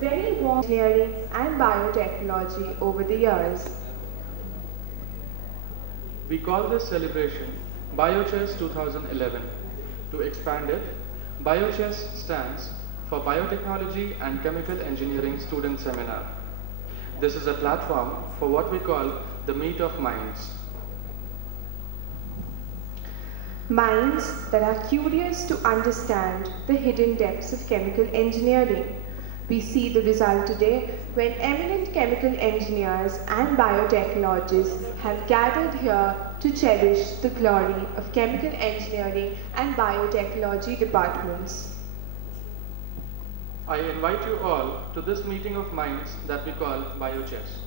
very warm engineering and biotechnology over the years. We call this celebration Bio-ChESS 2011. To expand it, Bio-ChESS stands for Biotechnology and Chemical Engineering Student Seminar. This is a platform for what we call the meet of minds. Minds that are curious to understand the hidden depths of chemical engineering. We see the result today when eminent chemical engineers and biotechnologists have gathered here to cherish the glory of chemical engineering and biotechnology departments. I invite you all to this meeting of minds that we call Bio-ChESS.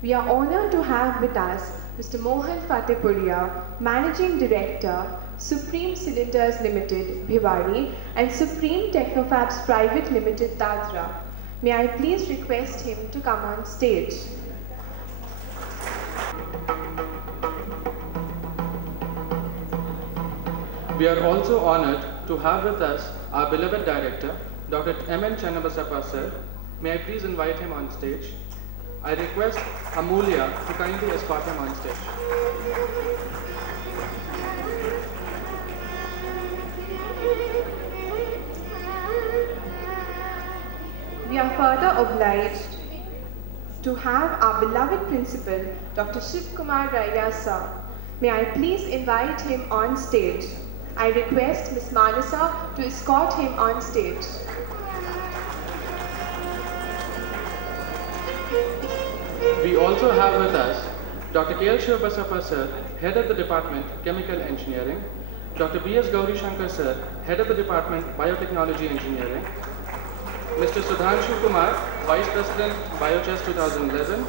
We are honored to have with us Mr. Mohan Fatehpuria, Managing Director, Supreme Cylinders Limited, Bhiwadi, and Supreme Technofabs Private Limited, Dadra. May I please request him to come on stage. We are also honored to have with us our beloved director, Dr. M.N. Channabasappa sir. May I please invite him on stage? I request Amulya to kindly escort him on stage. We are further obliged to have our beloved principal, Dr. Shiv Kumar Raya sir. May I please invite him on stage. I request Ms. Manasa to escort him on stage. We also have with us Dr. K.L. Shivabasappa sir, Head of the Department, Chemical Engineering, Dr. B.S. Gauri Shankar sir, Head of the Department, Biotechnology Engineering, Mr. Sudhanshu Kumar, Vice President, Bio-ChESS 2011,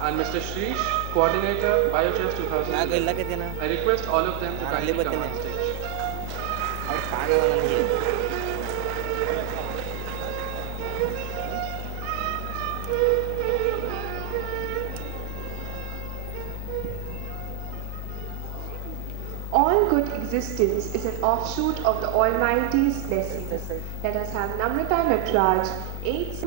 and Mr. Shrish, Coordinator, Bio-ChESS 2011. I request all of them to kindly come on stage. All good existence is an offshoot of the Almighty's blessings. Let us have Namrata Natraj, 8.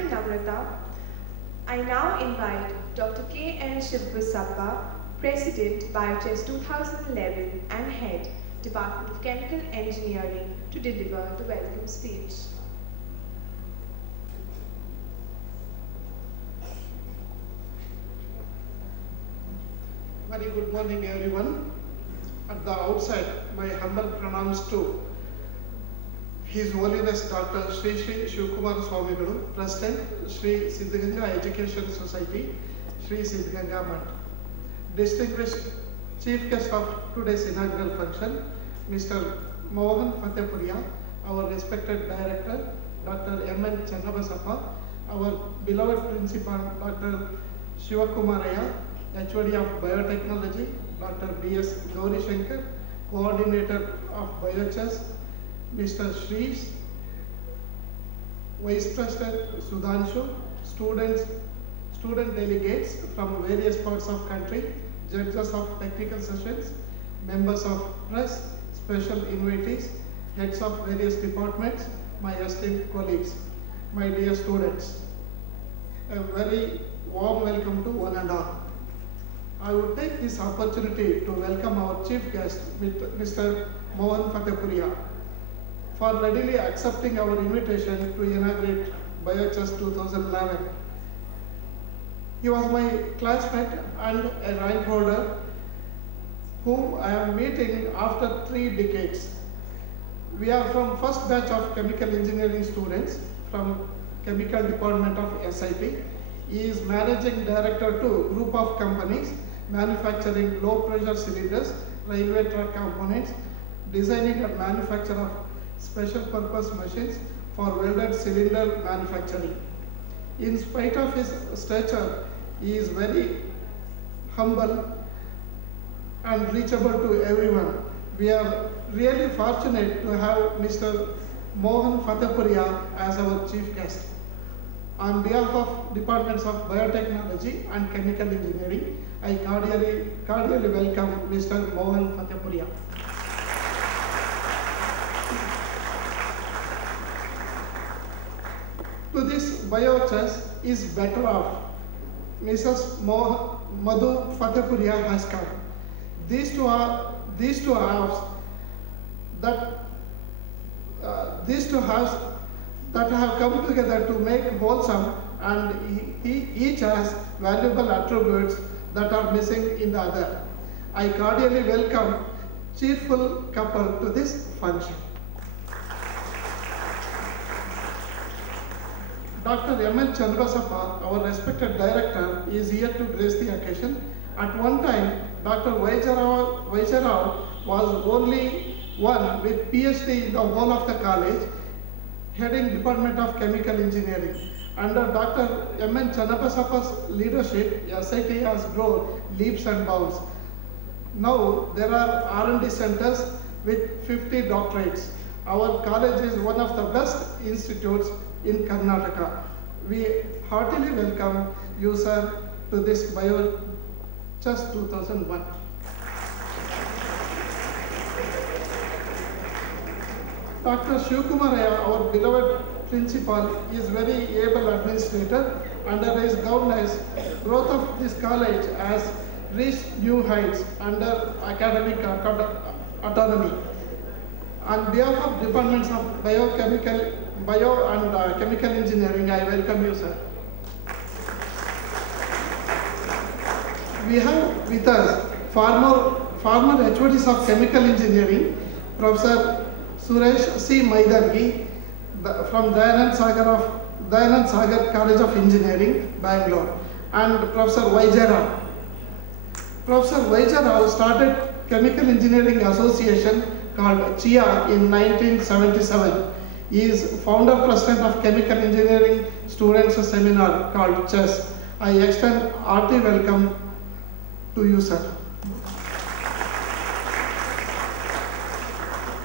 you, Namrata. I now invite Dr. K.L. Shivbasappa, President, Bio-ChESS 2011 and Head, Department of Chemical Engineering, to deliver the welcome speech. Very good morning, everyone. At the outset, my humble pronouns to His Holiness Dr. Sri Shivkumar Swamigalu, President, Sri Siddhaganga Education Society, Sri Siddhaganga Math. Distinguished Chief Guest of today's inaugural function, Mr. Mohan Fatehpuria, our respected Director, Dr. M.N. Channabasappa, our beloved Principal, Dr. Shivakumaraya, HOD of Biotechnology, Dr. B.S. Gauri Shankar, Coordinator of Bio-ChESS, Mr. Shrees, Vice President Sudhanshu, student delegates from various parts of country, judges of technical sessions, members of press, special invitees, heads of various departments, my esteemed colleagues, my dear students. A very warm welcome to one and all. I would take this opportunity to welcome our chief guest, Mr. Mohan Fatehpuria, for readily accepting our invitation to inaugurate Bio-ChESS 2011. He was my classmate and a rank holder whom I am meeting after 3 decades. We are from first batch of chemical engineering students from chemical department of SIT. He is managing director to group of companies manufacturing low pressure cylinders, railway track components, designing and manufacture of special purpose machines for welded cylinder manufacturing. In spite of his stature, he is very humble and reachable to everyone. We are really fortunate to have Mr. Mohan Fatehpuria as our chief guest. On behalf of Departments of Biotechnology and Chemical Engineering, I cordially welcome Mr. Mohan Fatehpuria. To this Bio-ChESS is better off. Mrs. Madhu Fatehpuria has come. These two halves that have come together to make wholesome, and each has valuable attributes that are missing in the other. I cordially welcome cheerful couple to this function. Dr. M.N. Chandrasappa, our respected director, is here to grace the occasion. At one time, Dr. Vaijarao was only one with PhD in the whole of the college, heading Department of Chemical Engineering. Under Dr. M.N. Channabasappa's leadership, SIT has grown leaps and bounds. Now there are R&D centers with 50 doctorates. Our college is one of the best institutes in Karnataka. We heartily welcome you, sir, to this Bio-ChESS 2001. Dr. Shivakumaraya, our beloved principal, is very able administrator. Under his governance, growth of this college has reached new heights under academic autonomy. On behalf of Departments of Bio and Chemical Engineering, I welcome you, sir. We have with us former HODs of Chemical Engineering, Professor Suresh C. Maidargi from Dayanand Sagar College of Engineering, Bangalore, and Professor Vaijarao. Professor Vaijarao started Chemical Engineering Association called CHIA in 1977. He is founder president of Chemical Engineering Students Seminar called CHESS. I extend hearty welcome to you, sir.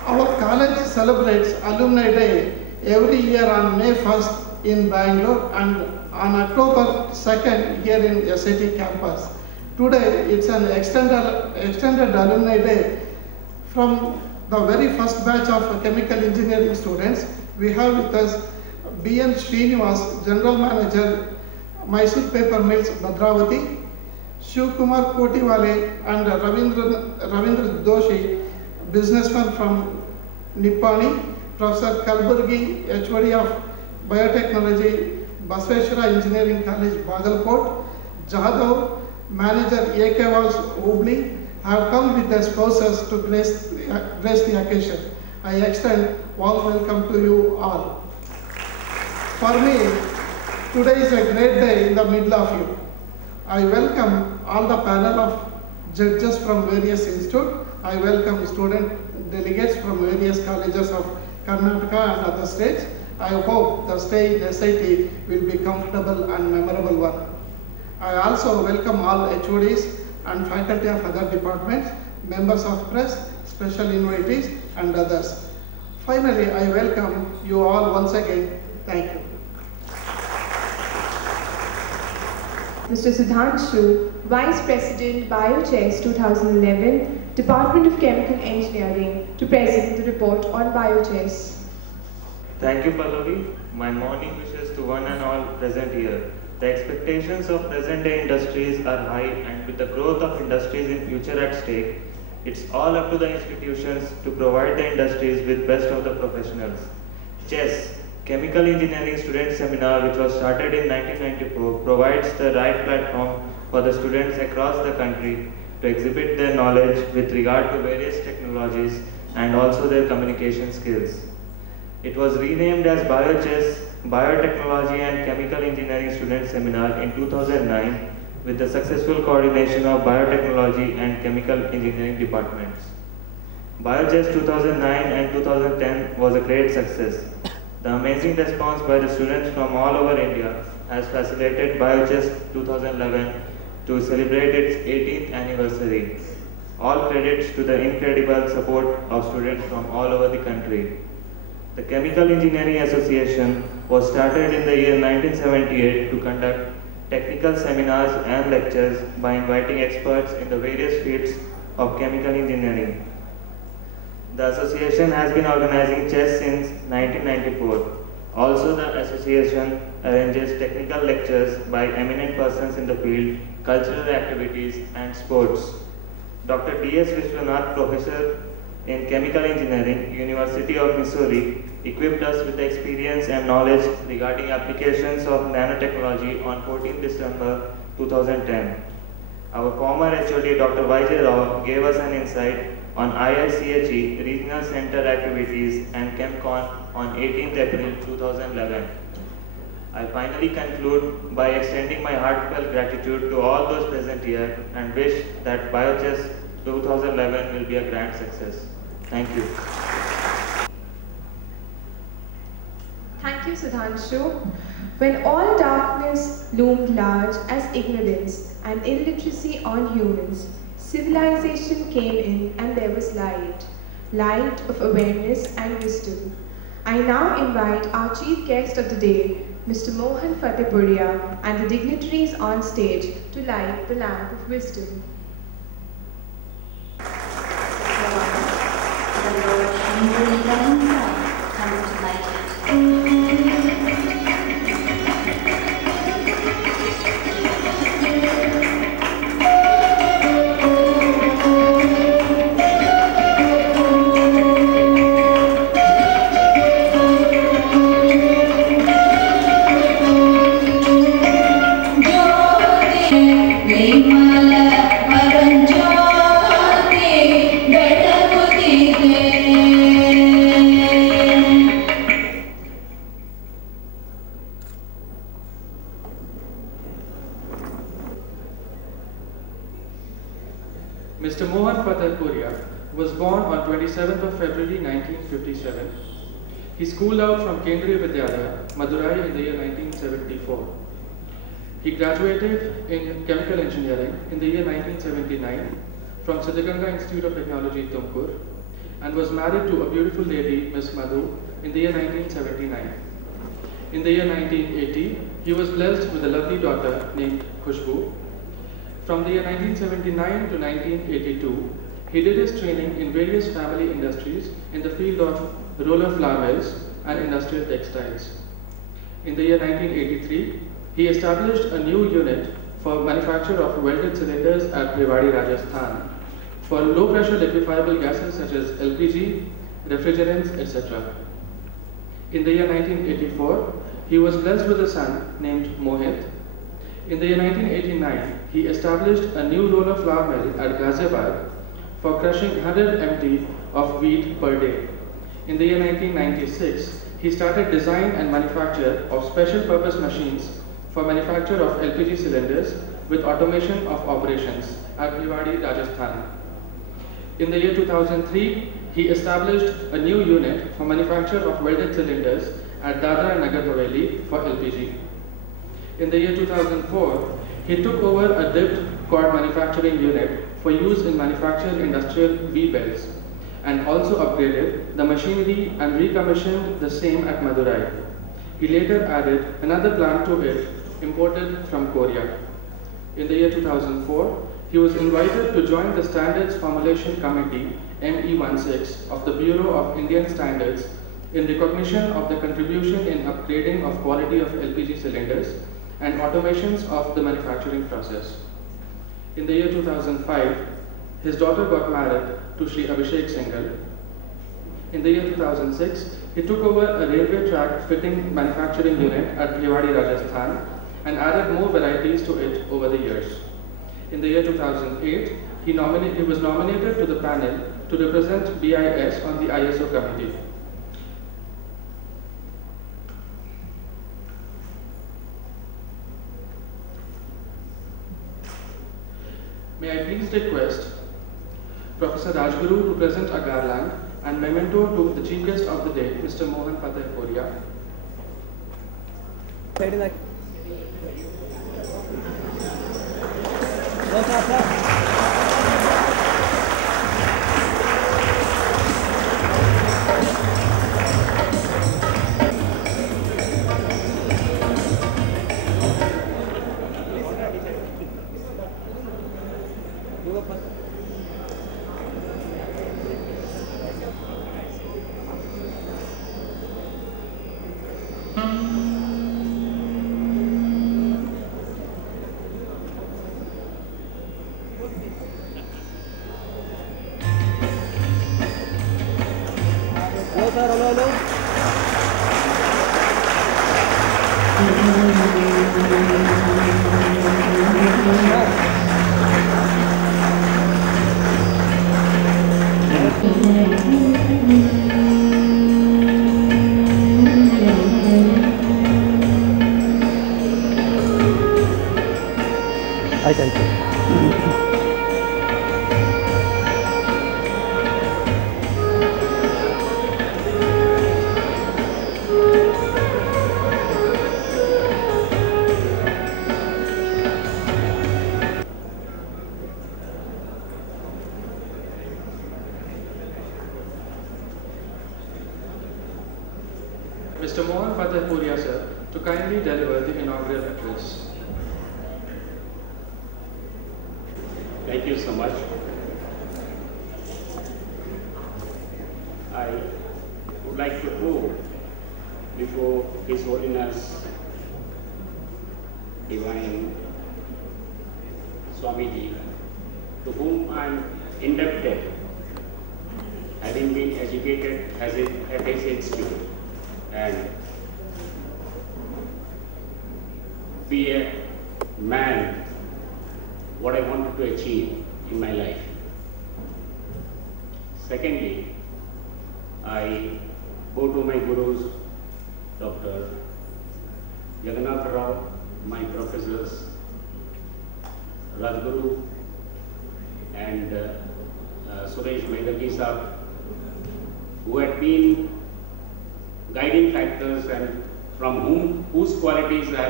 Our college celebrates Alumni Day every year on May 1st in Bangalore and on October 2nd here in SIT campus. Today it's an extended Alumni Day. From the very first batch of chemical engineering students, we have with us B.N. Srinivas, General Manager, Mysore Paper Mills, Bhadravati, Shiv Kumar Kotiwale and Ravindra Doshi, businessman from Nippani, Professor Kalburgi, HOD of Biotechnology, Basveshwara Engineering College, Bagalkot, Jadhav, Manager AK Walls, Hubli, have come with their spouses to grace the occasion. I extend warm welcome to you all. For me, today is a great day in the middle of you. I welcome all the panel of judges from various institutes. I welcome student delegates from various colleges of Karnataka and other states. I hope the stay in SIT will be comfortable and memorable one. I also welcome all HODs and faculty of other departments, members of press, special invitees and others. Finally, I welcome you all once again. Thank you. Mr. Sudhanshu, Vice President, Bio-ChESS 2011, Department of Chemical Engineering, to present the report on Bio-ChESS. Thank you, Pallavi. My morning wishes to one and all present here. The expectations of present-day industries are high, and with the growth of industries in future at stake, it's all up to the institutions to provide the industries with best of the professionals. ChESS, Chemical Engineering Student Seminar, which was started in 1994, provides the right platform for the students across the country to exhibit their knowledge with regard to various technologies and also their communication skills. It was renamed as Bio-ChESS, Biotechnology and Chemical Engineering Student Seminar in 2009 with the successful coordination of Biotechnology and Chemical Engineering departments. Bio-ChESS 2009 and 2010 was a great success. The amazing response by the students from all over India has facilitated Bio-ChESS 2011 to celebrate its 18th anniversary. All credits to the incredible support of students from all over the country. The Chemical Engineering Association was started in the year 1978 to conduct technical seminars and lectures by inviting experts in the various fields of chemical engineering. The association has been organizing ChESS since 1994. Also, the association arranges technical lectures by eminent persons in the field, cultural activities, and sports. Dr. D.S. Vishwanath, Professor in Chemical Engineering, University of Missouri, equipped us with the experience and knowledge regarding applications of nanotechnology on 14 December 2010. Our former HOD, Dr. Y.J. Rao, gave us an insight on IICHE Regional Center activities and ChemCon on 18th April 2011. I finally conclude by extending my heartfelt gratitude to all those present here and wish that Bio-ChESS 2011 will be a grand success. Thank you. Thank you, Sudhanshu. When all darkness loomed large as ignorance and illiteracy on humans, civilization came in and there was light, light of awareness and wisdom. I now invite our chief guest of the day, Mr. Mohan Fatehpuria, and the dignitaries on stage to light the lamp of wisdom. The Lord Shambhalika himself comes to light it. Mr. Mohan Fatehpuria was born on 27th of February 1957. He schooled out from Kendriya Vidyalaya, Madurai in the year 1974. He graduated in chemical engineering in the year 1979 from Siddhaganga Institute of Technology, Tumkur, and was married to a beautiful lady, Miss Madhu, in the year 1979. In the year 1980, he was blessed with a lovely daughter named Khushbu. From the year 1979 to 1982, he did his training in various family industries in the field of roller flour mills and industrial textiles. In the year 1983, he established a new unit for manufacture of welded cylinders at Bhiwadi, Rajasthan, for low-pressure liquefiable gases such as LPG, refrigerants, etc. In the year 1984, he was blessed with a son named Mohit. In the year 1989, he established a new roller flour mill at Ghaziabad for crushing 100 MT of wheat per day. In the year 1996, he started design and manufacture of special purpose machines for manufacture of LPG cylinders with automation of operations at Bhiwadi, Rajasthan. In the year 2003, he established a new unit for manufacture of welded cylinders at Dadra and Nagar Haveli for LPG. In the year 2004, he took over a dipped cord manufacturing unit for use in manufacturing industrial V-belts and also upgraded the machinery and recommissioned the same at Madurai. He later added another plant to it imported from Korea. In the year 2004, he was invited to join the Standards Formulation Committee ME16 of the Bureau of Indian Standards in recognition of the contribution in upgrading of quality of LPG cylinders and automations of the manufacturing process. In the year 2005, his daughter got married to Sri Abhishek Singhal. In the year 2006, he took over a railway track fitting manufacturing unit at Bhiwadi, Rajasthan and added more varieties to it over the years. In the year 2008, he was nominated to the panel to represent BIS on the ISO committee. May I please request Professor Rajguru to present a garland and memento to the Chief Guest of the day, Mr. Mohan Fatehpuria. I thank you. Mr. Mohan Fatehpuria, sir, to kindly deliver the inaugural address. Thank you so much. I would like to go before His Holiness Divine Swamiji, to whom I am indebted, having been educated at his institute, and be a man what I wanted to achieve in my life. Secondly, I go to my gurus, Dr. Jagannath Rao, my professors, Rajguru and Suresh Maidagi Sahab, who had been guiding factors and from whose qualities I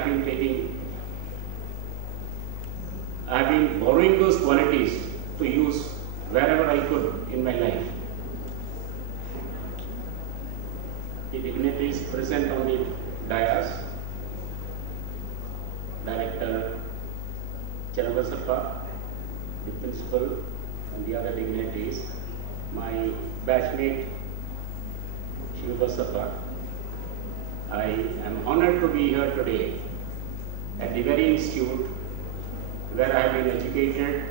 have been borrowing those qualities to use wherever I could in my life. The dignitaries present on the dais, Director Chanavasappa, the Principal and the other dignitaries, my batchmate Shivasappa. I am honored to be here today at the very institute where I have been educated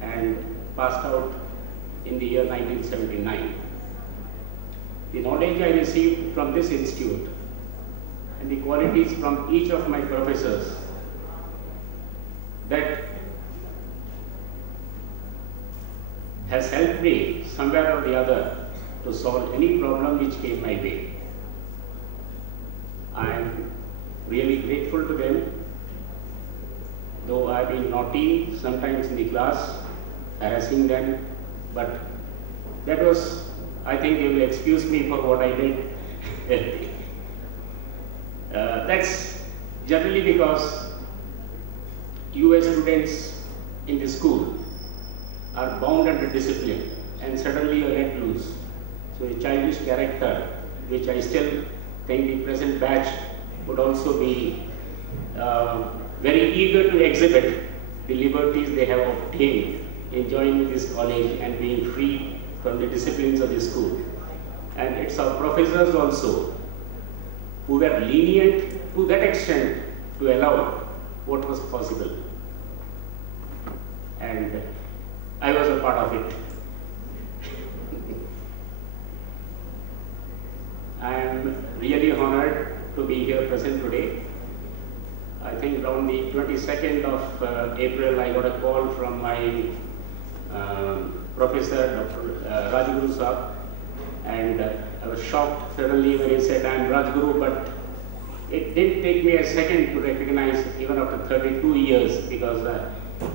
and passed out in the year 1979. The knowledge I received from this institute and the qualities from each of my professors that has helped me somewhere or the other to solve any problem which came my way. I am really grateful to them, though I have been naughty sometimes in the class, harassing them, but that was, I think they will excuse me for what I did. That's generally because you as students in the school are bound under discipline and suddenly you are let loose. So a childish character, which I still think the present batch would also be very eager to exhibit the liberties they have obtained in joining this college and being free from the disciplines of the school. And it's our professors also who were lenient to that extent to allow what was possible. And I was a part of it. I am really honored to be here present today. I think around the 22nd of April, I got a call from my professor, Dr. Rajguru Saab, and I was shocked suddenly when he said, I am Rajguru, but it didn't take me a second to recognize, even after 32 years, because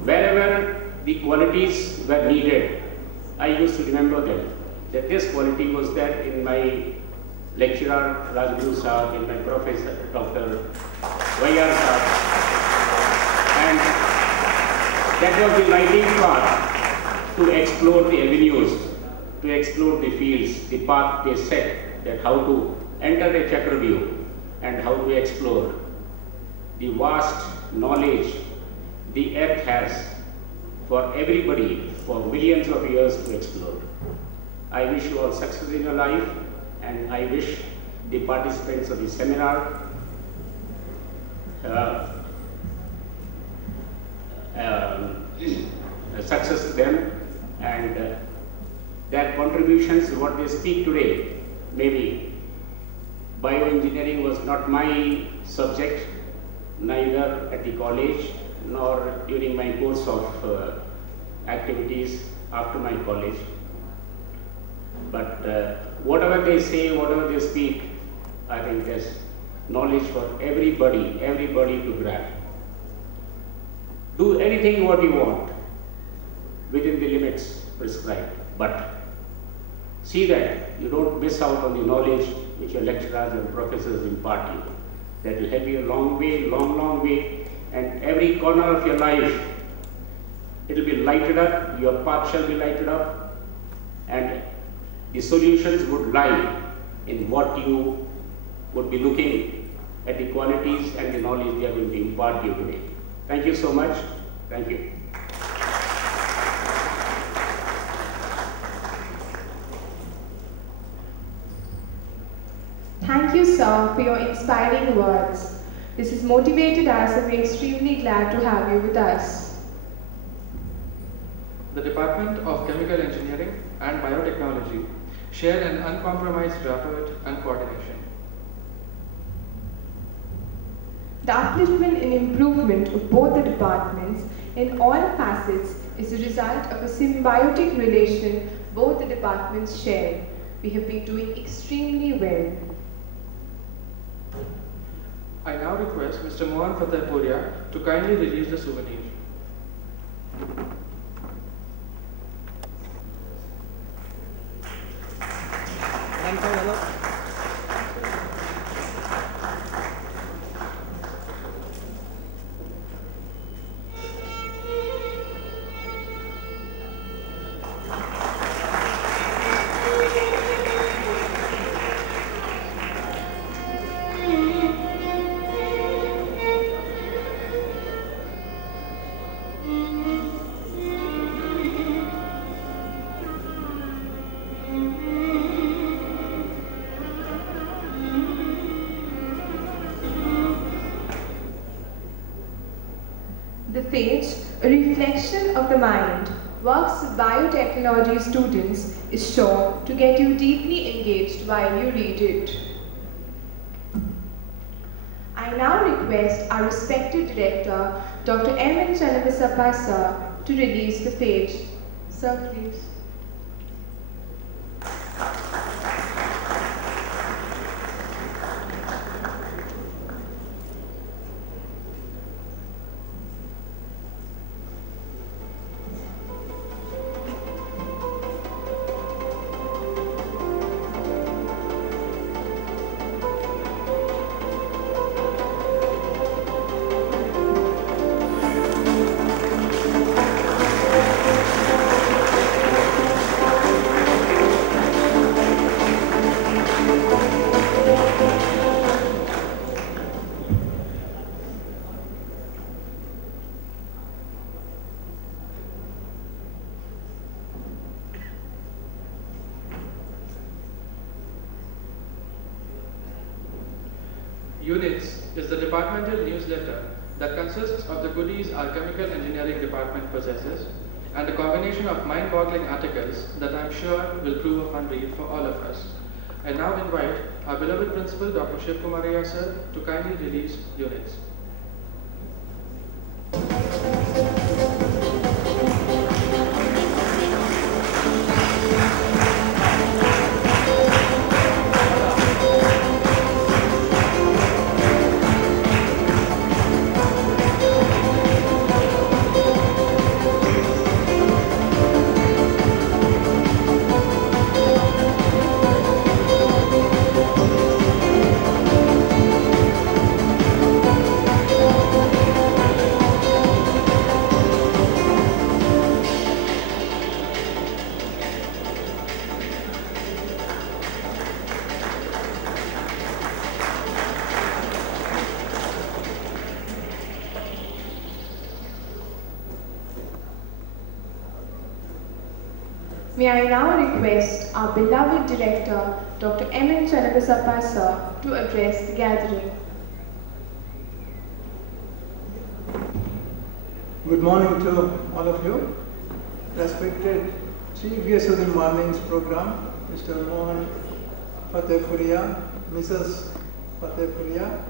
wherever the qualities were needed, I used to remember them, that this quality was there in my lecturer, Rajguru Saab, in my professor, Dr. Y.R. Saab. And that was the lighting path to explore the avenues, to explore the fields, the path they set, that how to enter a Chakravyuh and how to explore the vast knowledge the earth has for everybody for millions of years to explore. I wish you all success in your life, and I wish the participants of the seminar success to them, and their contributions to what they speak today. Maybe bioengineering was not my subject, neither at the college nor during my course of activities after my college. But whatever they say, whatever they speak, I think there's knowledge for everybody to grab. Do anything what you want within the limits prescribed, but see that you don't miss out on the knowledge which your lecturers and professors impart you. That will help you a long way, long way, and every corner of your life, it will be lighted up, your path shall be lighted up, and the solutions would lie in what you would be looking at, the qualities and the knowledge they are going to impart you today. Thank you so much. Thank you. Thank you, sir, for your inspiring words. This has motivated us and we're extremely glad to have you with us. The Department of Chemical Engineering and Biotechnology share an uncompromised rapport and coordination. The upliftment and improvement of both the departments in all facets is the result of a symbiotic relation both the departments share. We have been doing extremely well. I now request Mr. Mohan Fatehpuria to kindly release the souvenir. page, A Reflection of the Mind, Works of Biotechnology Students, is sure to get you deeply engaged while you read it. I now request our respected director, Dr. M. Channabisappa sir, to release the page. Sir, please. Units is the departmental newsletter that consists of the goodies our chemical engineering department possesses and a combination of mind-boggling articles that I'm sure will prove a fun read for all of us. I now invite our beloved principal, Dr. Shiv Kumariya sir, to kindly release Units. May I now request our beloved director, Dr. M. Channabisappa sir, to address the gathering. Good morning to all of you. Respected Chief Guest of the morning's program, Mr. Mohan Fatehpuria, Mrs. Fatehpuria,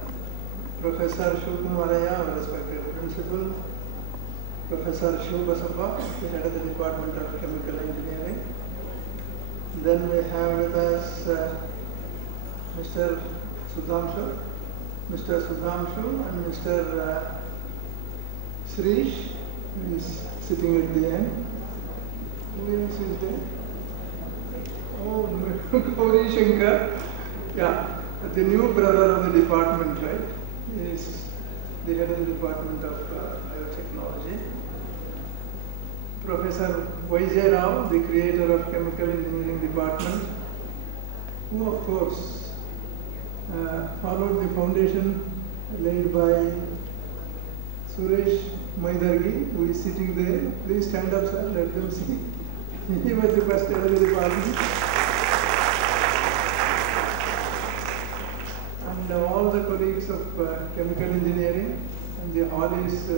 Professor Shukumaraya, our respected principal, Professor Shubasappa, the head of the Department of Chemical Engineering. Then we have with us Mr. Sudhamshu, and Mr. Srish, who is sitting at the end. Who else is there? Oh, Gauri Shankar. Yeah, the new brother of the department, right? He is the head of the Department of Biotechnology. Professor Y.J. Rao, the creator of Chemical Engineering Department, who of course followed the foundation laid by Suresh Maidargi, who is sitting there. Please stand up, sir, let them see. He was the first head of the department. And all the colleagues of chemical engineering, and the hall is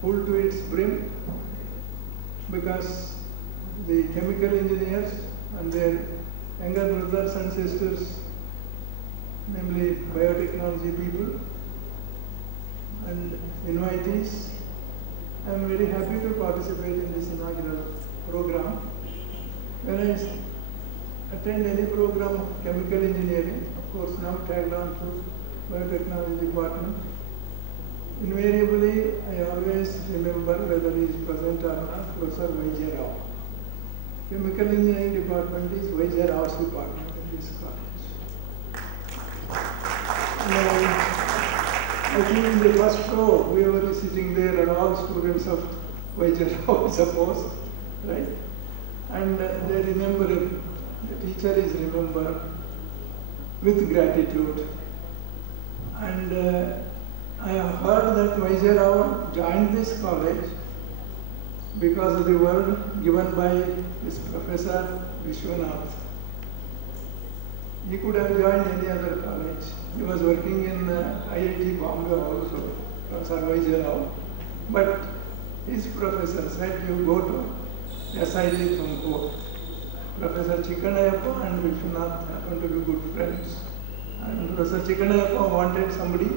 full to its brim, because the chemical engineers and their younger brothers and sisters, namely biotechnology people and invitees, I am very happy to participate in this inaugural program. When I attend any program of chemical engineering, of course now tagged on to biotechnology department, invariably I always remember whether he is present or not, Professor Y.J. Rao. Chemical engineering department is Y.J. Rao's department in this college. I think in the first row, whoever is sitting there are all students of Y.J. Rao, suppose, right? And they remember him. The teacher is remembered with gratitude. And I have heard that Y.J. Rao joined this college because of the word given by his professor Vishwanath. He could have joined any other college. He was working in IIT Bombay also, Professor Y.J. Rao. But his professor said, you go to SIT Tumkur. Professor Chikkanayappa and Vishwanath happened to be good friends. And Professor Chikkanayappa wanted somebody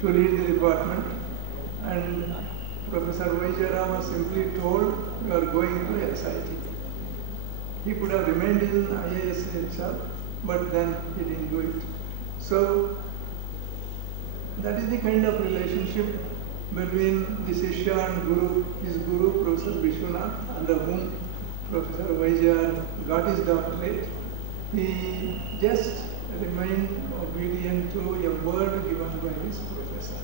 to lead the department, and Professor Vaijayarama simply told, you are going to SIT. He could have remained in IISc itself, but then he didn't do it. So that is the kind of relationship between the Shishya and Guru, his Guru, Professor Vishwanath, under whom Professor Vaijayar got his doctorate. He just remained obedient to a word given by his professor.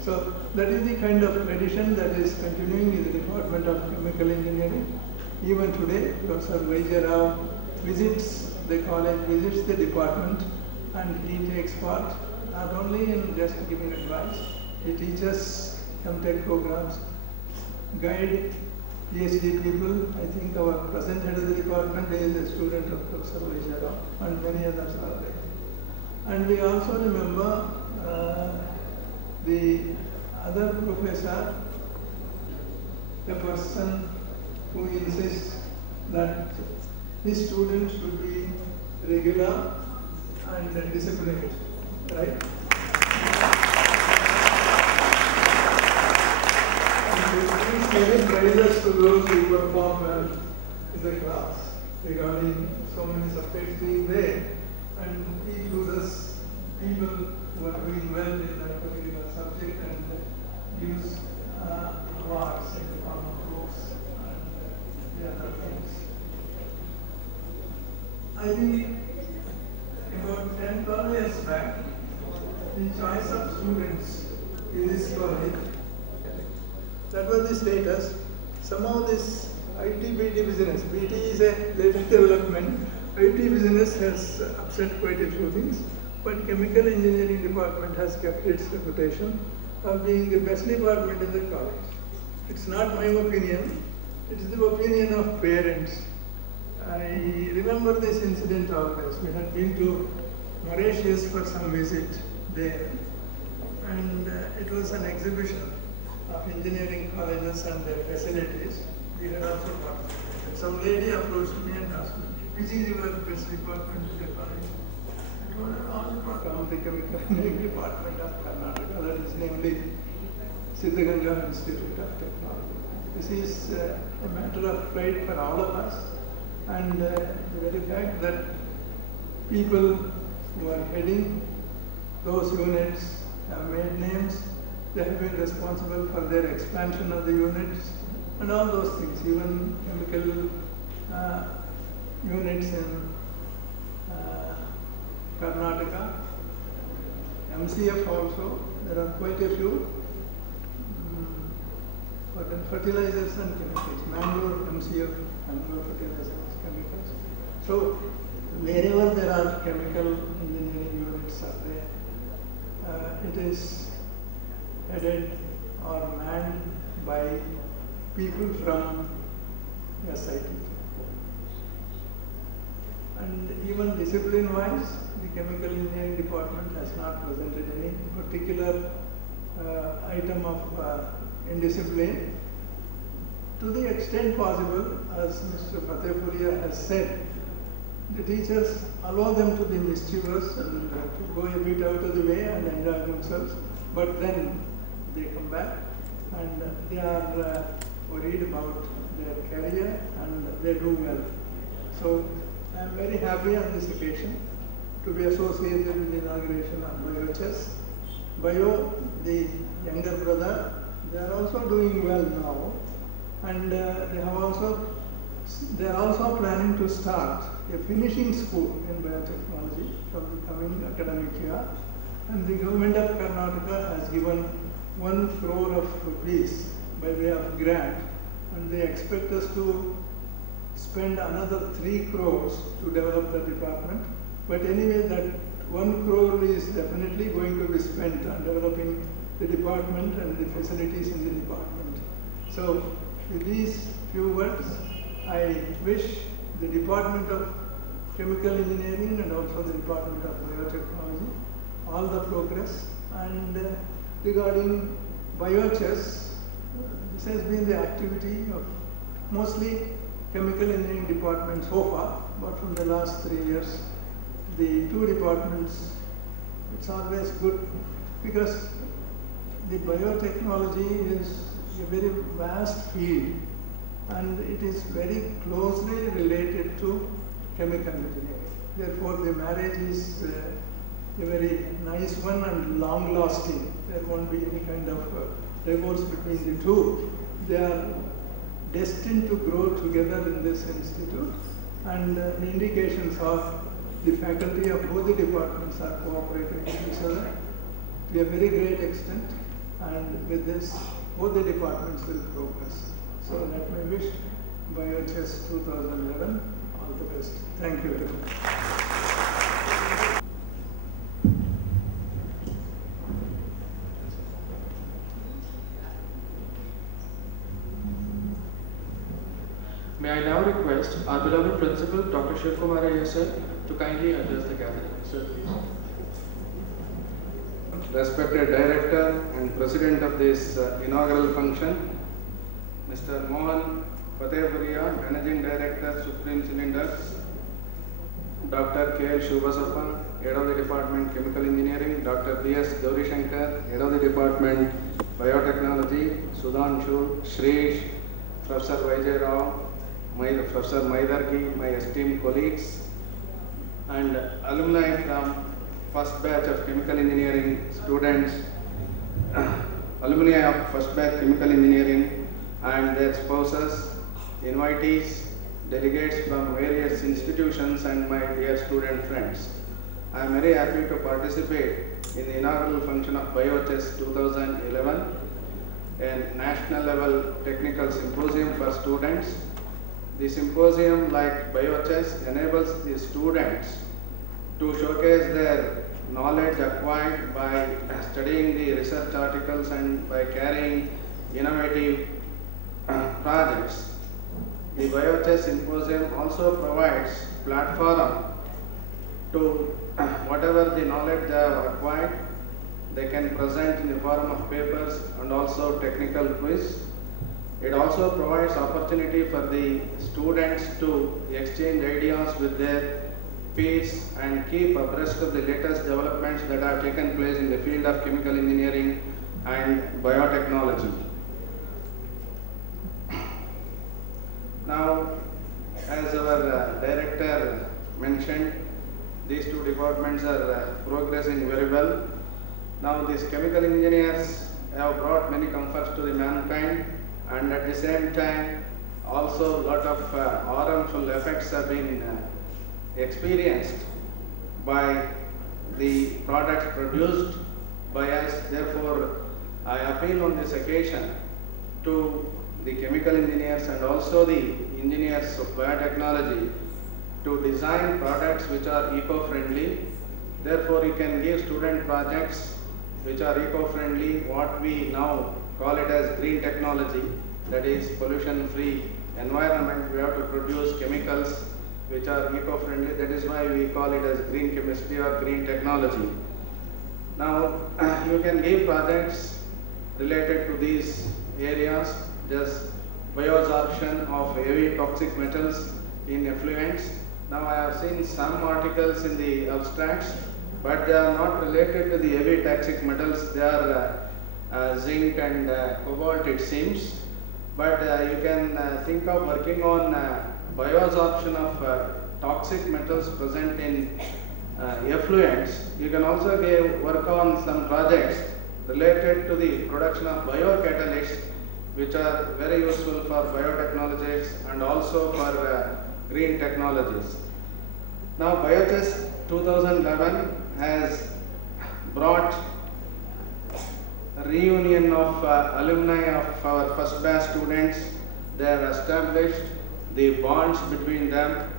So that is the kind of tradition that is continuing in the Department of Chemical Engineering. Even today, Professor Vaijayar visits the college, visits the department, and he takes part not only in just giving advice, he teaches ChemTech programs, guide PhD people. I think our present head of the department is a student of Professor Vaijayar, and many others are there. And we also remember the other professor, a person who insists that his students should be regular and disciplined, right? And he gives many prizes to those who perform well in the class regarding so many subjects being there. And he chooses people who are doing well in that particular subject and gives awards in the form of books and the other things. I think about 10-12 years back, the choice of students in this college, that was the status. Somehow this IT-BT business, BT is a latest development, IT business has upset quite a few things, but chemical engineering department has kept its reputation of being the best department in the college. It's not my opinion, it is the opinion of parents. I remember this incident always. We had been to Mauritius for some visit there, and it was an exhibition of engineering colleges and their facilities. We had also participated. Some lady approached me and asked me, which is your best department in the college? I told her, all the chemical engineering department of Karnataka, that is namely Siddhaganga Institute of Technology. This is a matter of pride for all of us, and the very fact that people who are heading those units have made names, they have been responsible for their expansion of the units and all those things, even chemical units in Karnataka, MCF also, there are quite a few, but in fertilizers and chemicals, Mangalore MCF, Mangalore fertilizers, chemicals. So wherever there are chemical engineering units are there, it is headed or manned by people from SIT. And even discipline-wise, the chemical engineering department has not presented any particular item of indiscipline. To the extent possible, as Mr. Fatehpuria has said, the teachers allow them to be mischievous and to go a bit out of the way and enjoy themselves, but then they come back and they are worried about their career and they do well. So I am very happy on this occasion to be associated with the inauguration of Bio-ChESS. Bio, the younger brother, they are also doing well now, and they are also planning to start a finishing school in biotechnology from the coming academic year. And the government of Karnataka has given 1 crore of rupees by way of grant, and they expect us to spend another 3 crores to develop the department. But anyway, that 1 crore is definitely going to be spent on developing the department and the facilities in the department. So with these few words, I wish the Department of Chemical Engineering and also the Department of Biotechnology all the progress. And regarding Bio-ChESS, This has been the activity of mostly chemical engineering department so far, but from the last 3 years, the two departments, it's always good because the biotechnology is a very vast field and it is very closely related to chemical engineering. Therefore, the marriage is a very nice one and long lasting. There won't be any kind of divorce between the two. They are destined to grow together in this institute, and the indications of the faculty of both the departments are cooperating with each other to a very great extent, and with this both the departments will progress. So let me wish Bio-ChESS 2011 all the best. Thank you very much. May I now request our beloved principal, Dr. Shivkumar Iyer, sir, to kindly address the gathering. Sir, please. Respected Director and President of this inaugural function, Mr. Mohan Patepuria, Managing Director, Supreme Cylinders, Dr. K.L. Shubasappa, Head of the Department, Chemical Engineering, Dr. B.S. Gaurishankar, Head of the Department, Biotechnology, Sudhanshu, Shreesh, Professor Vijay Rao, Professor Maidarki, my esteemed colleagues, and alumni from first batch of chemical engineering students, alumni of first batch chemical engineering and their spouses, invitees, delegates from various institutions, and my dear student friends. I am very happy to participate in the inaugural function of Bio-ChESS 2011, a national level technical symposium for students. The symposium, like Bio-ChESS, enables the students to showcase their knowledge acquired by studying the research articles and by carrying innovative projects. The Bio-ChESS symposium also provides platform to whatever the knowledge they have acquired, they can present in the form of papers and also technical quiz. It also provides opportunity for the students to exchange ideas with their peers and keep abreast of the latest developments that have taken place in the field of chemical engineering and biotechnology. Now, as our director mentioned, these two departments are progressing very well. Now, these chemical engineers have brought many comforts to the mankind, and at the same time, also a lot of harmful effects have been experienced by the products produced by us. Therefore, I appeal on this occasion to the chemical engineers and also the engineers of biotechnology to design products which are eco-friendly. Therefore, you can give student projects which are eco-friendly, what we now call it as green technology, that is pollution-free environment. We have to produce chemicals which are eco-friendly. That is why we call it as green chemistry or green technology. Now, you can give projects related to these areas, just bioabsorption of heavy toxic metals in effluents. Now, I have seen some articles in the abstracts, but they are not related to the heavy toxic metals. They are zinc and cobalt, it seems. But you can think of working on bioabsorption of toxic metals present in effluents. You can also work on some projects related to the production of biocatalysts, which are very useful for biotechnologies and also for green technologies. Now, Bio-ChESS 2011 has brought a reunion of alumni of our first batch students. They have established the bonds between them,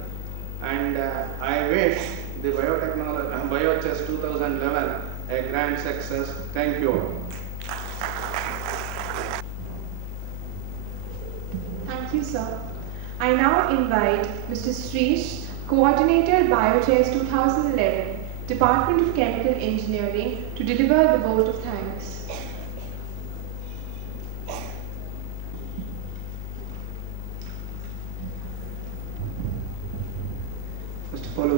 and I wish the Bio-ChESS 2011 a grand success. Thank you all. Thank you, sir. I now invite Mr. Shreesh, Coordinator Bio-ChESS 2011, Department of Chemical Engineering, to deliver the vote of thanks.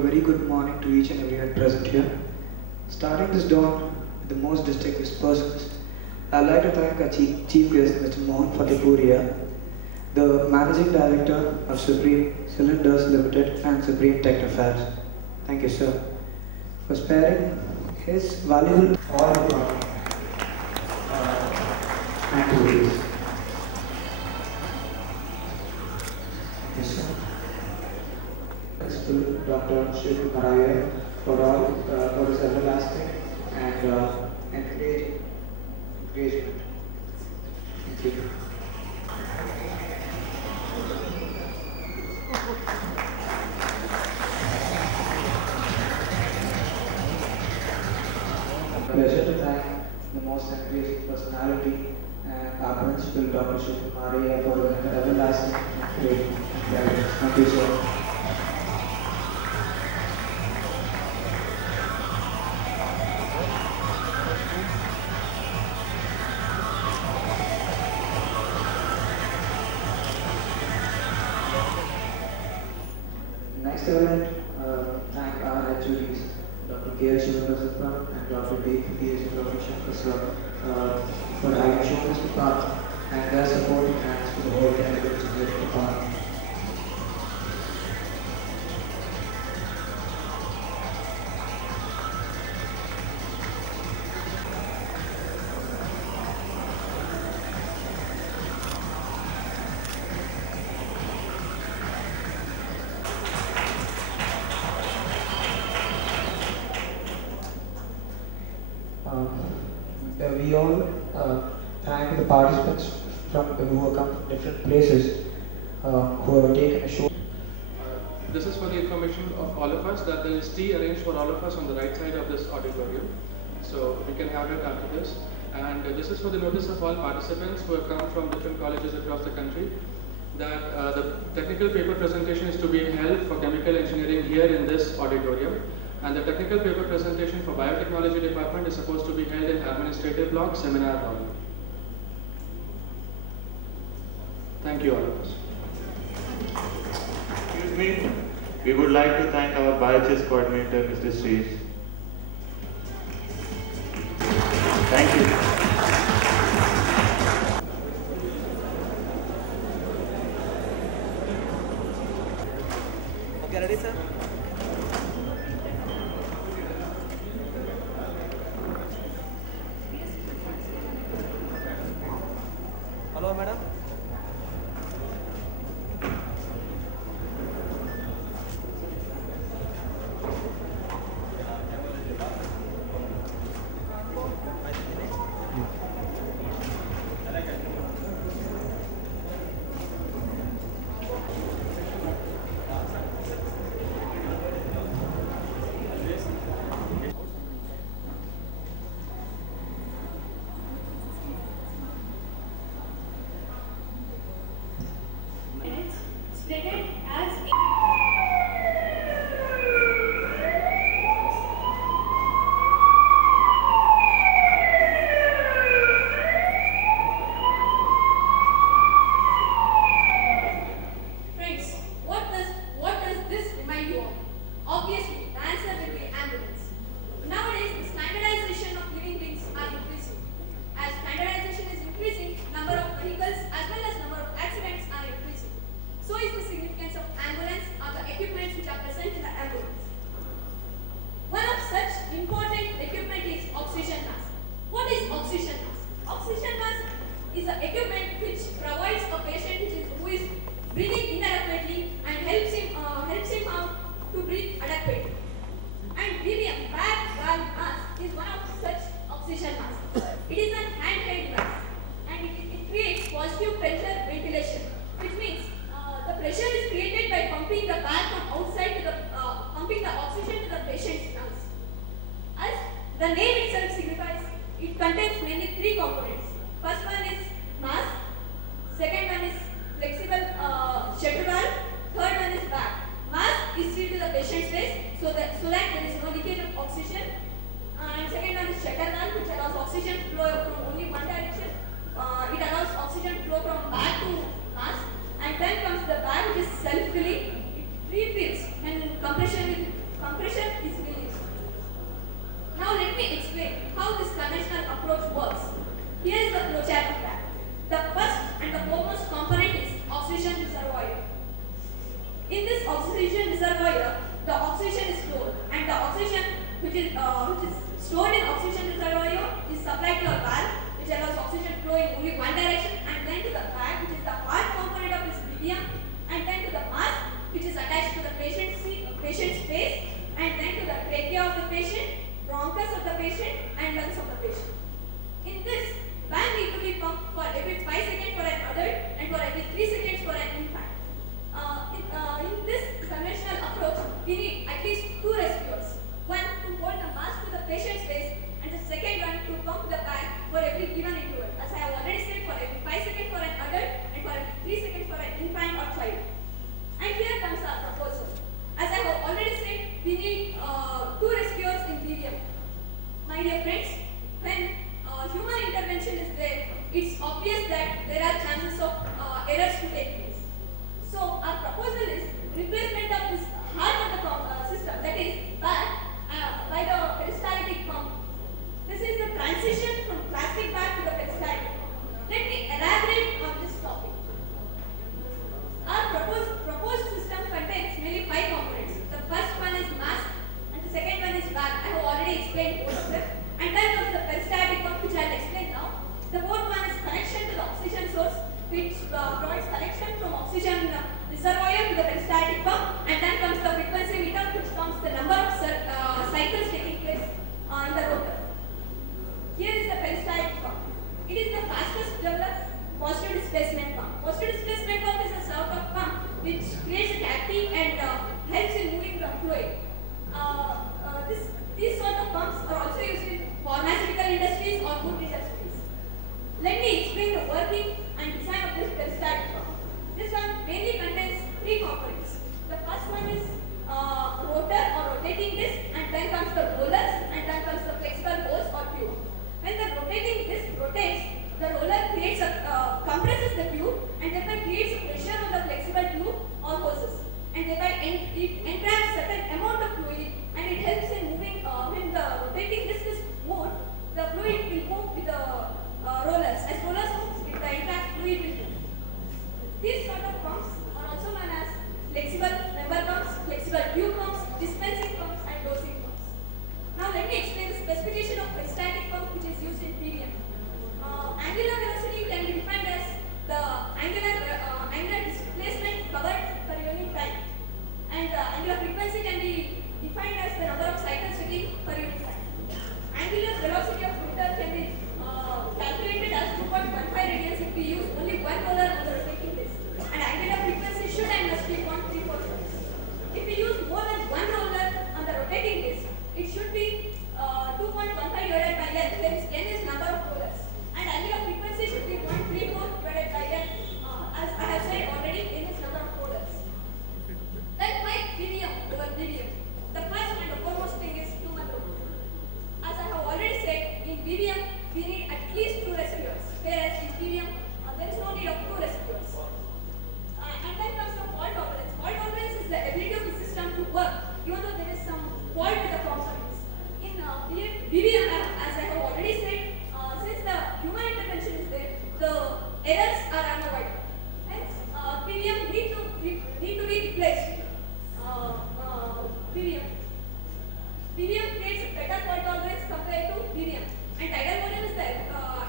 very good morning to each and everyone present here. Starting this dawn with the most distinguished persons, I'd like to thank our chief guest, Mr. Mohan Fatehpuria, the Managing Director of Supreme Cylinders Limited and Supreme Technofabs. Thank you, sir, for sparing his valuable all activities. Thank you, sir. Principal Dr. Tumkur Karnataka for his everlasting and engagement. Thank you. Pleasure to thank the most engaging personality and our principal Dr. Tumkur Karnataka for his everlasting and great guidance. Thank you, sir. Next, I would like to thank our HODs, Dr. K.S. and Dr. D.P.S. for having shown us the path and their supporting hands for the whole chemical engineering department. We all thank the participants who have come from different places who have taken a show. This is for the information of all of us that there is tea arranged for all of us on the right side of this auditorium. So we can have it after this. And this is for the notice of all participants who have come from different colleges across the country that the technical paper presentation is to be held for chemical engineering here in this auditorium. And the technical paper presentation for biotechnology department is supposed to be held in administrative block seminar hall. Thank you all of us. Excuse me, we would like to thank our Bio-ChESS coordinator, Mr. Srish. Thank you. Okay, ready, sir? Hello, madam. in only one direction, and then to the bag, which is the hard component of this medium, and then to the mask, which is attached to the patient's face, and then to the trachea of the patient, bronchus of the patient, and lungs of the patient. In this, bag need to be pumped for every 5 seconds for an adult and for every 3 seconds for an infant. In this conventional approach, we need at least 2 rescuers. One to hold the mask to the patient's face, and the second one to pump the bag for every given interval. As I have already said, for every 5 seconds for an adult and for every 3 seconds for an infant or child. And here comes our proposal. As I have already said, we need 2 rescuers in BVM. My dear friends, when human intervention is there, it's obvious that there are chances of errors to take place. So our proposal is replacement of this heart of the system, that is by the peristaltic pump. This is the transition from plastic bag to the peristaltic pump. Let me elaborate on this topic. Our proposed system contains mainly 5 components. The first one is mask, and the second one is bag. I have already explained both of them. And then comes the peristaltic pump, which I will explain now. The fourth one is connection to the oxygen source, which provides connection from oxygen reservoir to the peristaltic pump. And then comes the frequency meter, which counts the number of cycles taking place in the rotor. Here is the peristaltic pump. It is the fastest developed positive displacement pump. Positive displacement pump is a sort of pump which creates a cavity and helps in moving the fluid. These sort of pumps are also used in pharmaceutical industries or food industries. Let me explain the working and design of this peristaltic pump. This one mainly contains 3 components. The first one is rotor or rotating disc, and then comes the rollers, and then comes the flexible hose or tube. When the rotating disc rotates, the roller compresses the tube and thereby creates pressure on the flexible tube or hoses, and thereby it entraps certain amount of fluid, and it helps in moving. When the rotating disc is moved, the fluid will move with the rollers. As rollers move, the entrapped fluid will move. These sort of pumps are also known as flexible member pumps, flexible tube pumps, dispensing pumps, and dosing pumps. Now let me explain the specification of peristaltic pump, which is used in PDM. Angular velocity can be defined as the angular displacement covered per unit time, and angular frequency can be defined as the number of cycles taken per unit time. Angular velocity of rotor can be calculated as 2.15 radians if we use only one roller on the rotating disc, and angular frequency should and must be 0.34 hertz. If we use more than one roller on the rotating disc, it should be 2.15 divided by n, where n is number of rollers, and angular frequency should be 0.34 divided by n, as I have said already, n is number of rollers. Then my medium over medium. The first and the foremost thing is human rotor. As I have already said, in BVM we need at least 2 rescuers, whereas in BVM there is no need of 2 rescuers. And then comes the fault tolerance. Fault tolerance is the ability of the system to work even though there is some fault with the components. In BVM, as I have already said, since the human intervention is there, the errors are unavoidable. Hence, BVM need to be replaced. BVM creates a better fault tolerance compared to BVM. And tidal volume is the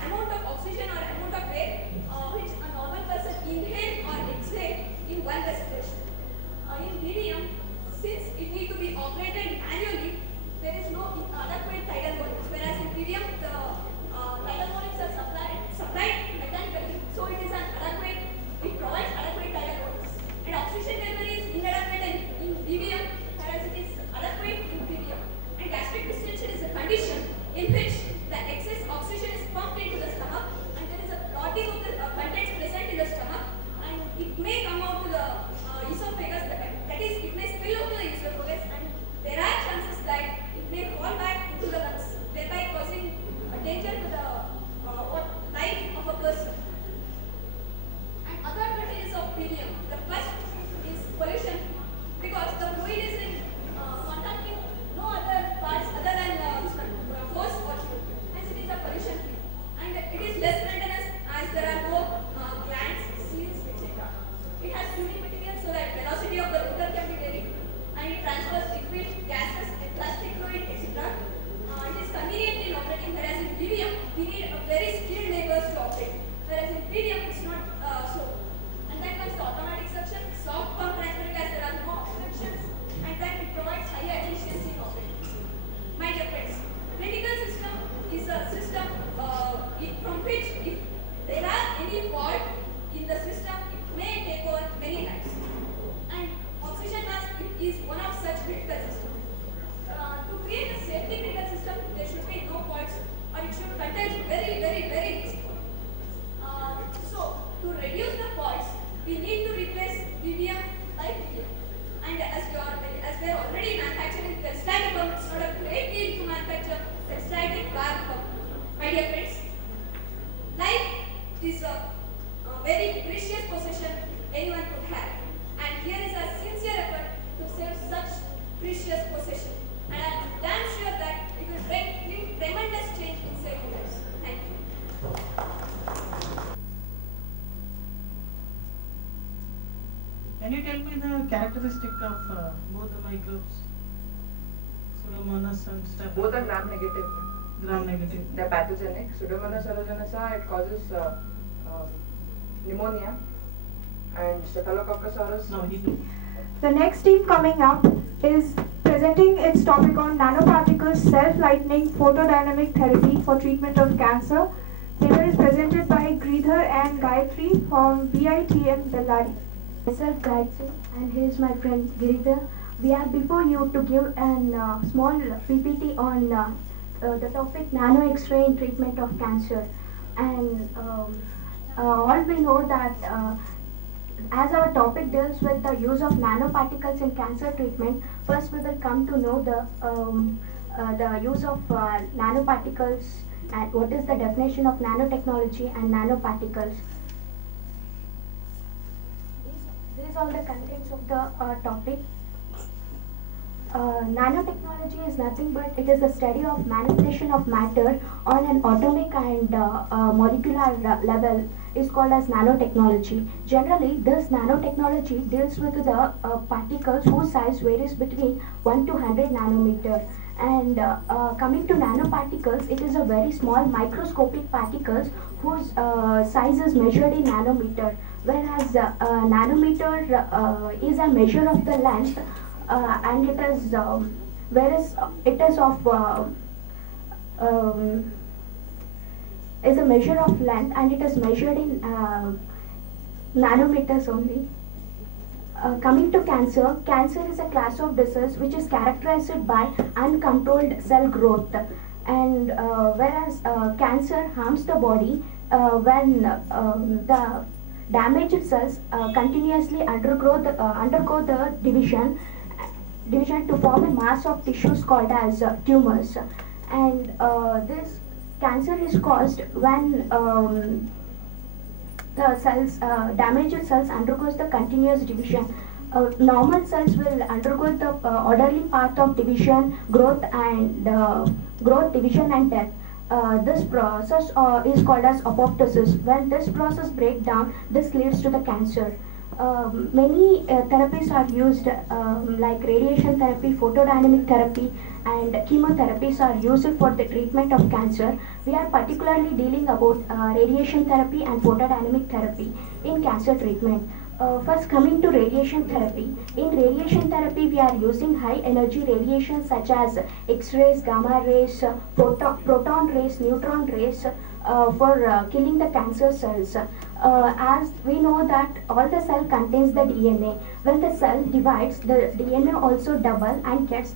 amount of oxygen or amount of air which a normal person inhale or exhale in one respiration. In BVM, since it needs to be operated manually, there is no adequate tidal volumes. Whereas in BVM, the tidal volumes are supplied mechanically, so it is it provides adequate tidal volumes. And oxygen delivery is inadequate in BVM, whereas it is adequate in BVM. And gastric distension is a condition in which the excess oxygen is pumped into the stomach, and there is a clotting of the contents present in the stomach, and it may come out to the esophagus, that is, it may spill out to the esophagus, and there are chances that it may fall back into the lungs, thereby causing a very precious possession anyone could have. And here is a sincere effort to save such precious possession. And I am damn sure that it will bring tremendous change in saving lives. Thank you. Can you tell me the characteristic of both the microbes, Pseudomonas and Staphylococcus? Both are gram-negative. Gram-negative. They're pathogenic. Pseudomonas aeruginosa, it causes pneumonia, and Staphylococcus aureus. No, he do. The next team coming up is presenting its topic on nanoparticles self-lightening photodynamic therapy for treatment of cancer. Paper is presented by Gridhar and Gayatri from BITM Bellary. Myself Gayatri and here is my friend Giridhar. We are before you to give a small PPT on the topic nano X-ray in treatment of cancer. And all we know that as our topic deals with the use of nanoparticles in cancer treatment, first we will come to know the use of nanoparticles and what is the definition of nanotechnology and nanoparticles. These are the contents of the topic. Nanotechnology is nothing but it is the study of manipulation of matter on an atomic and molecular level is called as nanotechnology. Generally, this nanotechnology deals with the particles whose size varies between 1 to 100 nanometer. And coming to nanoparticles, it is a very small microscopic particles whose size is measured in nanometer. Whereas nanometer is a measure of the length and it is whereas it is of is a measure of length and it is measured in nanometers only. Coming to cancer, cancer is a class of disease which is characterized by uncontrolled cell growth, and whereas cancer harms the body when the damaged cells continuously undergo the division to form a mass of tissues called as tumors. And this cancer is caused when the cells, damaged cells undergoes the continuous division. Normal cells will undergo the orderly path of division, growth, division and death. This process is called as apoptosis. When this process breaks down, this leads to the cancer. Many therapies are used like radiation therapy, photodynamic therapy and chemotherapies are used for the treatment of cancer. We are particularly dealing about radiation therapy and photodynamic therapy in cancer treatment. First, coming to radiation therapy. In radiation therapy, we are using high energy radiation such as X-rays, gamma rays, proton rays, neutron rays for killing the cancer cells. As we know that all the cell contains the DNA. When the cell divides, the DNA also double and gets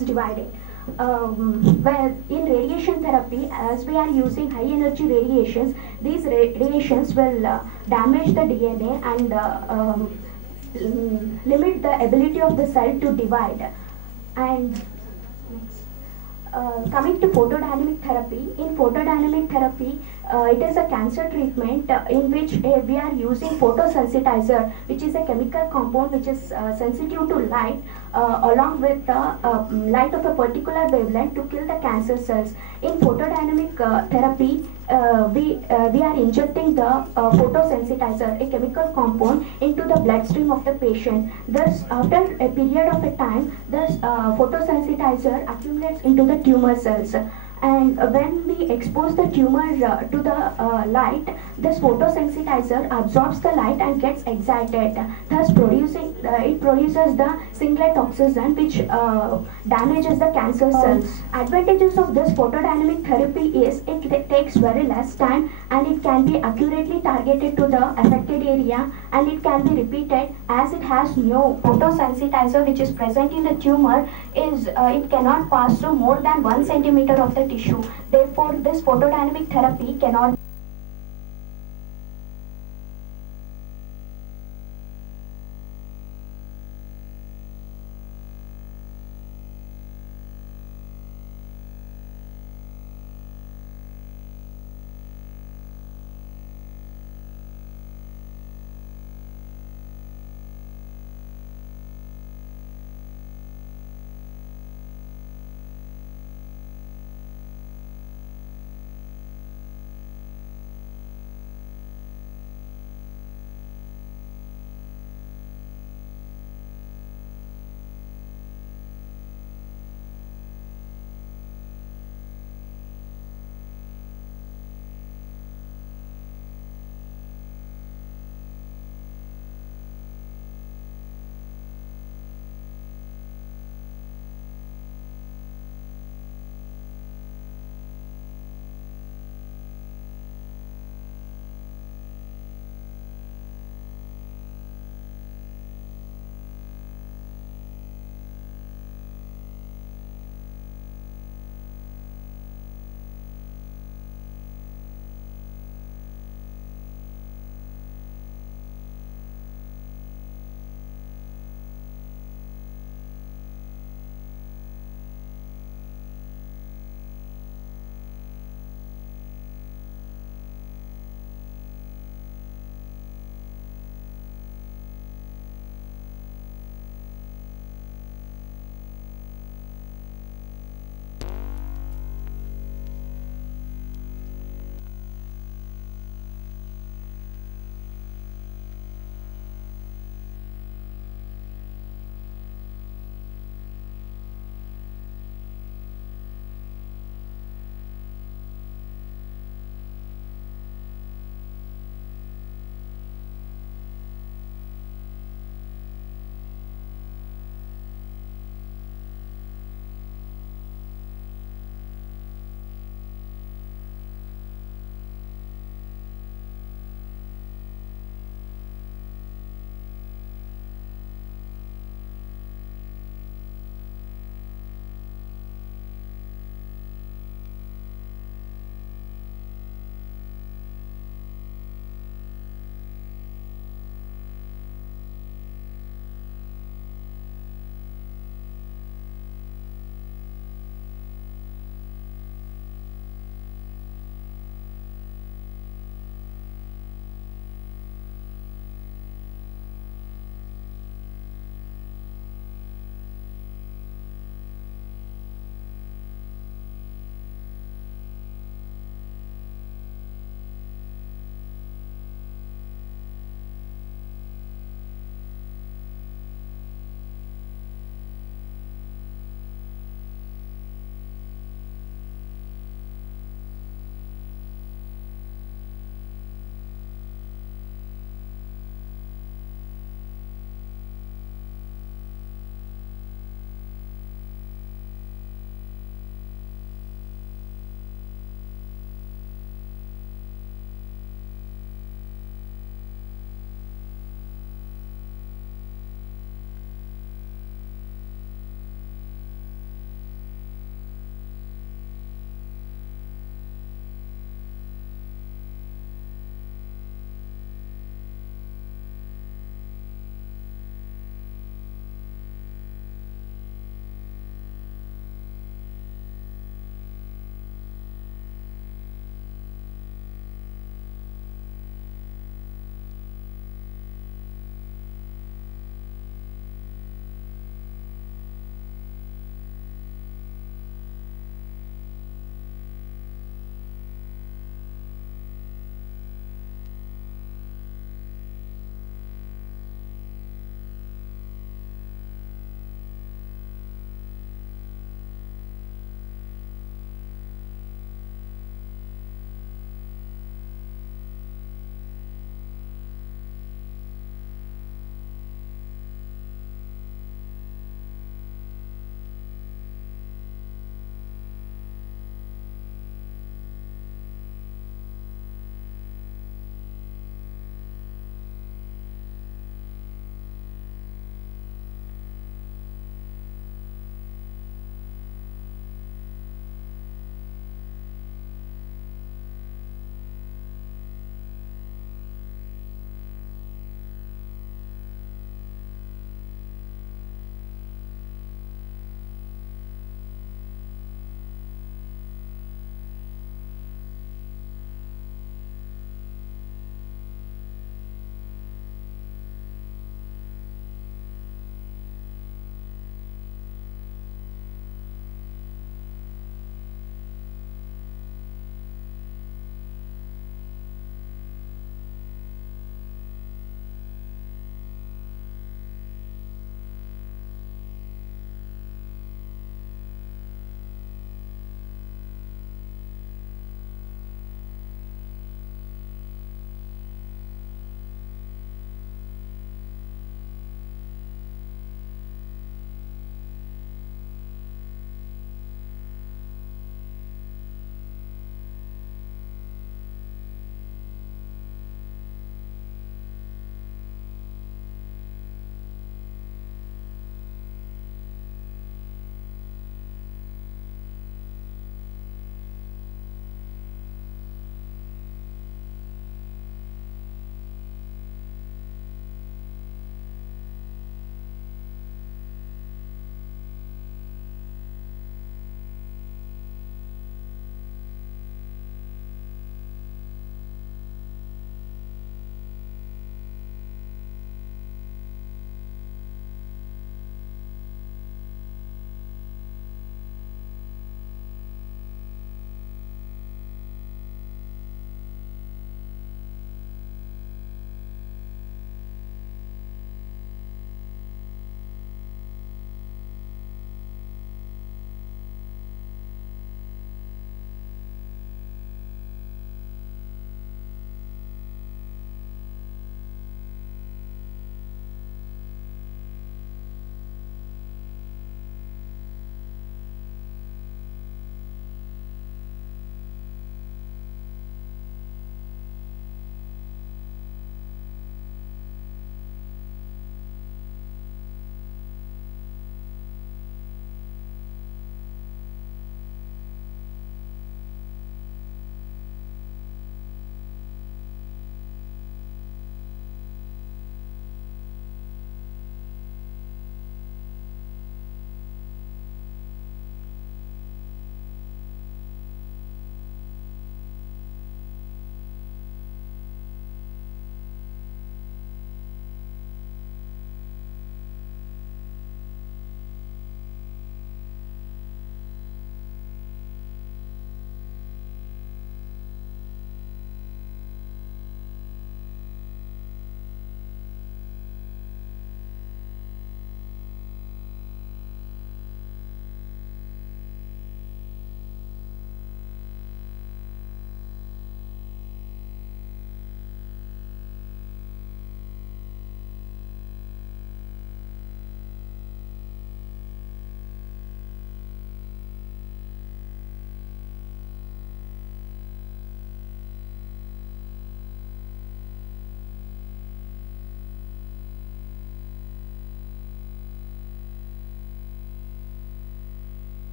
divided. Well, in radiation therapy, as we are using high energy radiations, these radiations will damage the DNA and limit the ability of the cell to divide. And coming to photodynamic therapy, in photodynamic therapy, it is a cancer treatment in which we are using photosensitizer, which is a chemical compound which is sensitive to light along with the light of a particular wavelength to kill the cancer cells. In photodynamic therapy, we are injecting the photosensitizer, a chemical compound, into the bloodstream of the patient. Thus, after a period of a time, this photosensitizer accumulates into the tumor cells. And when we expose the tumor to the light, this photosensitizer absorbs the light and gets excited, thus it produces the singlet oxygen which damages the cancer cells. Advantages of this photodynamic therapy is it takes very less time and it can be accurately targeted to the affected area and it can be repeated as it has no photosensitizer which is present in the tumor it cannot pass through more than 1 centimeter of the tissue. Therefore, this photodynamic therapy cannot